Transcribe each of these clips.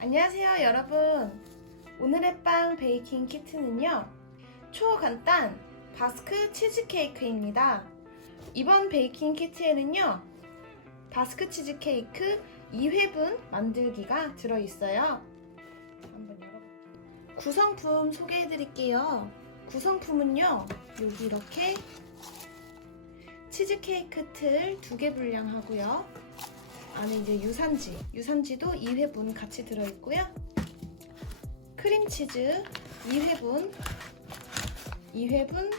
안녕하세요 여러분. 오늘의 빵 베이킹 키트는요 초간단 바스크 치즈케이크입니다. 이번 베이킹 키트에는요 바스크 치즈케이크 2회분 만들기가 들어있어요. 구성품 소개해 드릴게요. 구성품은요 여기 이렇게 치즈케이크 틀 두 개 분량 하고요 안에 이제 유산지, 유산지도 2회분 같이 들어있고요. 크림치즈 2회분, 2회분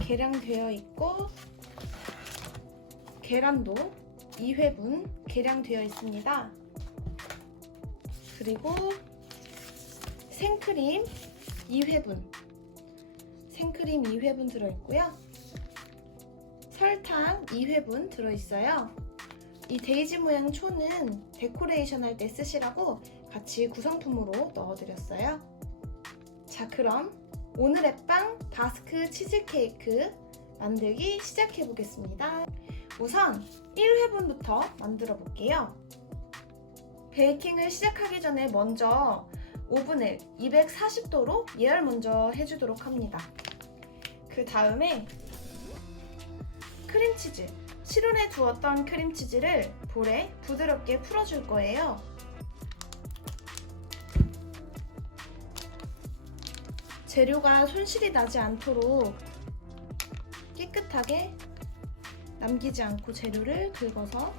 계량되어 있고 계란도 2회분 계량되어 있습니다. 그리고 생크림 2회분, 생크림 2회분 들어있고요. 설탕 2회분 들어있어요. 이 데이지 모양 초는 데코레이션 할 때 쓰시라고 같이 구성품으로 넣어드렸어요. 자, 그럼 오늘의 빵 바스크 치즈케이크 만들기 시작해 보겠습니다. 우선 1회분부터 만들어 볼게요. 베이킹을 시작하기 전에 먼저 오븐을 240도로 예열 먼저 해주도록 합니다. 그 다음에 크림치즈, 실온에 두었던 크림치즈를 볼에 부드럽게 풀어줄 거예요. 재료가 손실이 나지 않도록 깨끗하게 남기지 않고 재료를 긁어서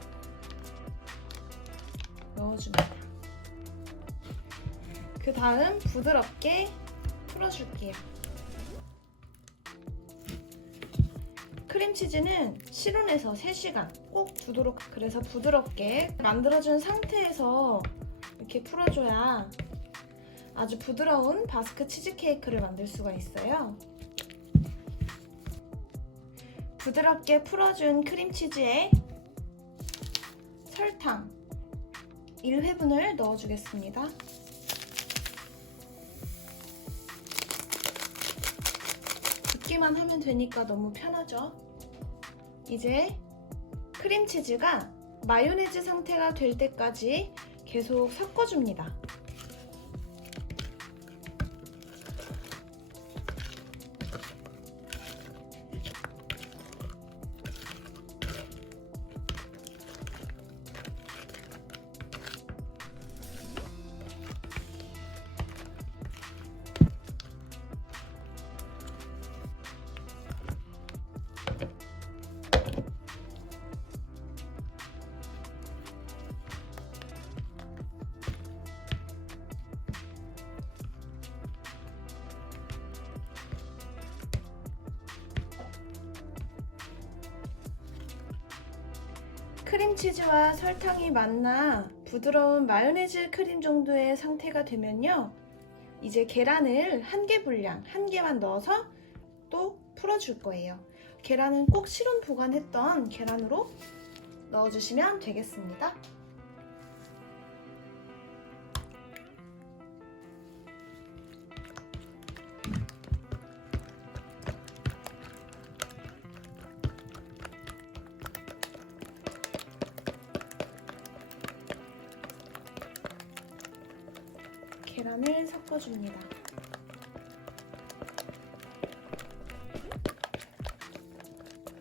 넣어줍니다. 그 다음 부드럽게 풀어줄게요. 크림치즈는 실온에서 3시간 꼭 두도록 그래서 부드럽게 만들어준 상태에서 이렇게 풀어줘야 아주 부드러운 바스크 치즈케이크를 만들 수가 있어요. 부드럽게 풀어준 크림치즈에 설탕 1회분을 넣어주겠습니다. 붓기만 하면 되니까 너무 편하죠? 이제 크림치즈가 마요네즈 상태가 될 때까지 계속 섞어줍니다. 크림치즈와 설탕이 만나 부드러운 마요네즈 크림 정도의 상태가 되면요. 이제 계란을 한 개 분량, 한 개만 넣어서 또 풀어줄 거예요. 계란은 꼭 실온 보관했던 계란으로 넣어주시면 되겠습니다. 계란을 섞어줍니다.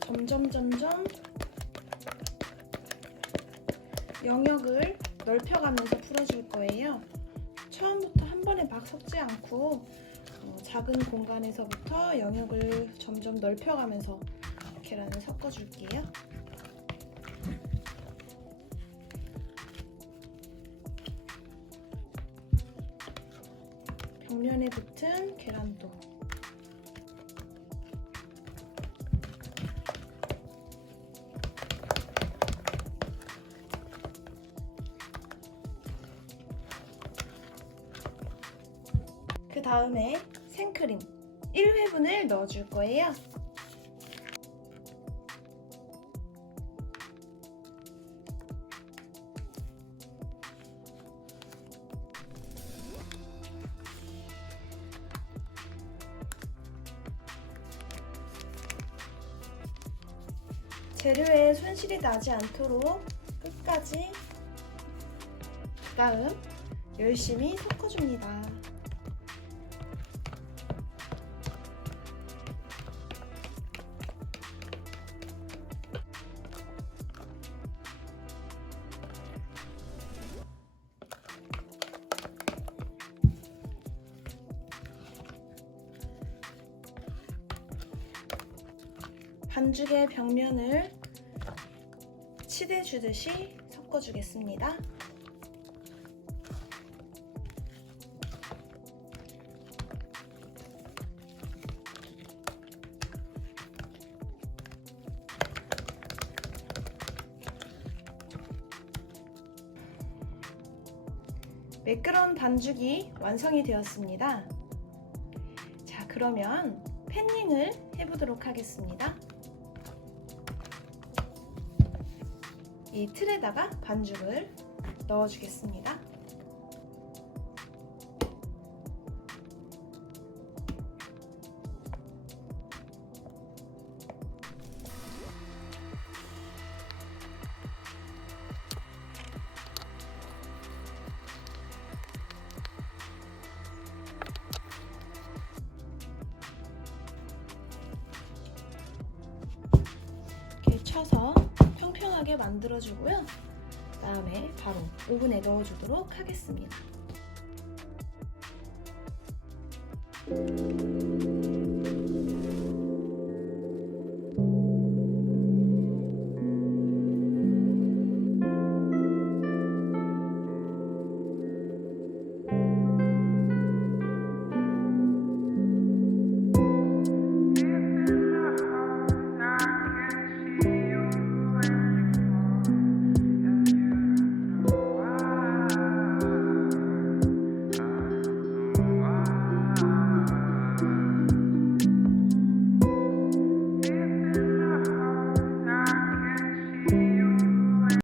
점점 점점 영역을 넓혀가면서 풀어줄 거예요. 처음부터 한 번에 막 섞지 않고 어, 작은 공간에서부터 영역을 점점 넓혀가면서 계란을 섞어줄게요. 벽면에 붙은 계란도 그 다음에 생크림 1회분을 넣어줄 거예요. 재료에 손실이 나지 않도록 끝까지 다음 열심히 섞어줍니다. 반죽의 벽면을 치대주듯이 섞어주겠습니다. 매끄러운 반죽이 완성이 되었습니다. 자, 그러면 팬닝을 해보도록 하겠습니다. 이 틀에다가 반죽을 넣어주겠습니다. 쳐서 평평하게 만들어주고요. 그 다음에 바로 오븐에 넣어주도록 하겠습니다.